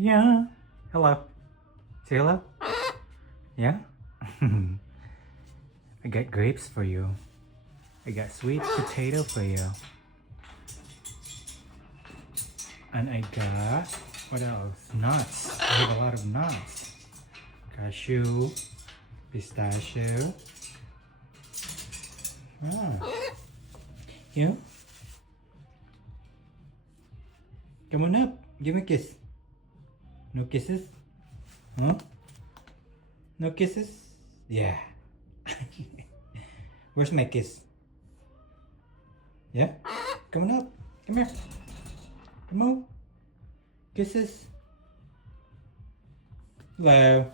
Yeah. Hello. Say hello. Yeah? I got grapes for you. I got sweet potato for you. And I got, what else? Nuts. I have a lot of nuts. Cashew, pistachio. Ah. You? Come on up. Give me a kiss. No kisses? Huh? No kisses? Yeah. Where's my kiss? Yeah? Come on up. Come here. Come on. Kisses. Hello.